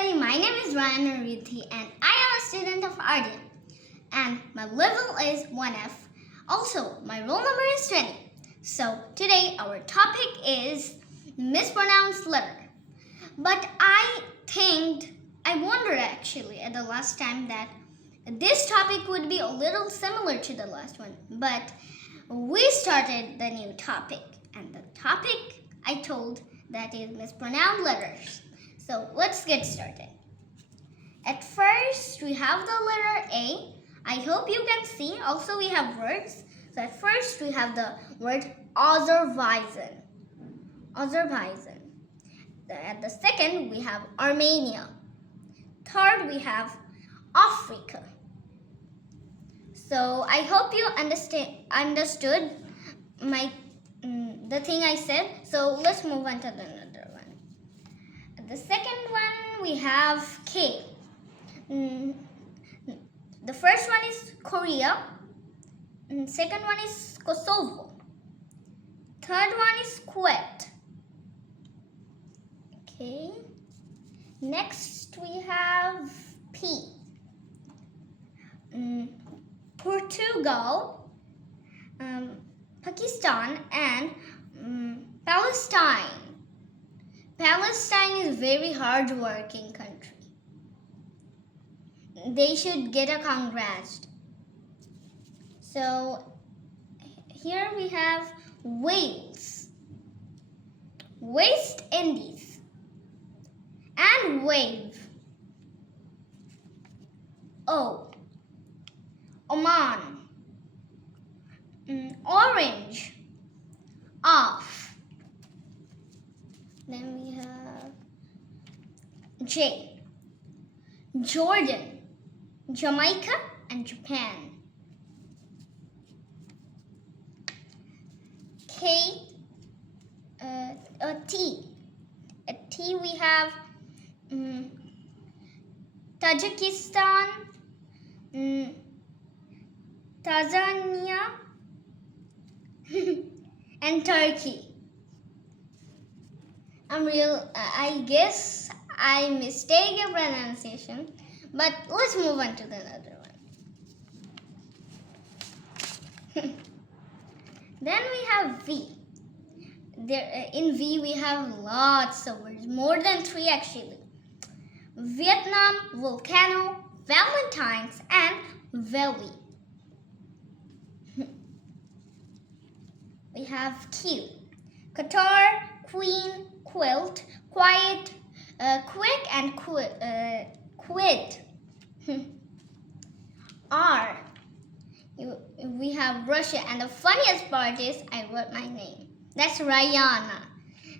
everybody, my name is Raiyana and I am a student of RD and my level is 1F. Also, my roll number is 20. So today our topic is mispronounced letter. But I wonder actually at the last time that this topic would be a little similar to the last one. But we started the new topic and the topic I told that is mispronounced letters. So let's get started. At first, we have the letter A. I hope you can see. Also, we have words. So at first, we have the word Azerbaijan. Azerbaijan. At the second, we have Armenia. Third, we have Africa. So I hope you understood the thing I said. So let's move on to another one. The second one we have K. The first one is Korea. Second one is Kosovo. Third one is Kuwait. Okay. Next we have P. Portugal, Pakistan, and Palestine. Palestine is a very hard-working country. They should get a congrats. So here we have Wales, West Indies, and wave. O. Oman, orange, off. Then we have J. Jordan, Jamaica, and Japan. K. T. At T we have Tajikistan, Tanzania, and Turkey. I guess I mistake your pronunciation, but let's move on to the other one. Then we have V. In V we have lots of words, more than 3 actually. Vietnam, volcano, Valentine's, and valley. We have Q. Qatar, queen, quilt, quiet, quick, and quit. R. We have Russia, and the funniest part is I wrote my name. That's Raiyana.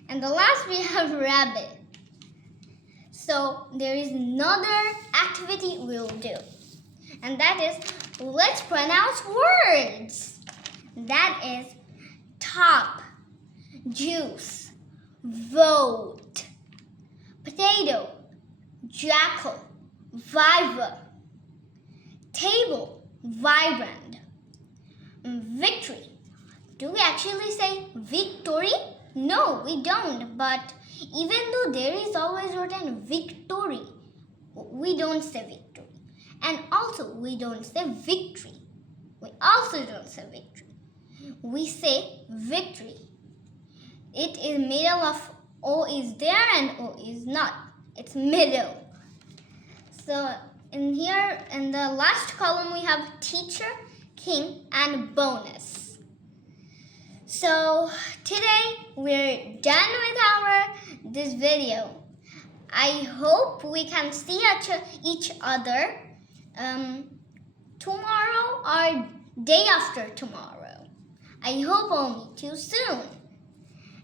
And the last we have rabbit. So there is another activity we'll do. And that is, let's pronounce words. That is top, juice, vote, potato, jackal, viva, table, vibrant, victory. Do we actually say victory? No, we don't. But even though there is always written victory, we don't say victory. And also, we don't say victory. We also don't say victory. We say victory. It is middle of O is there and O is not. It's middle. So in here, in the last column, we have teacher, king, and bonus. So today we're done with this video. I hope we can see each other tomorrow or day after tomorrow. I hope I'll meet you soon.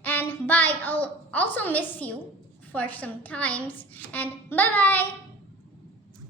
And bye. I'll also miss you for some times. And bye-bye.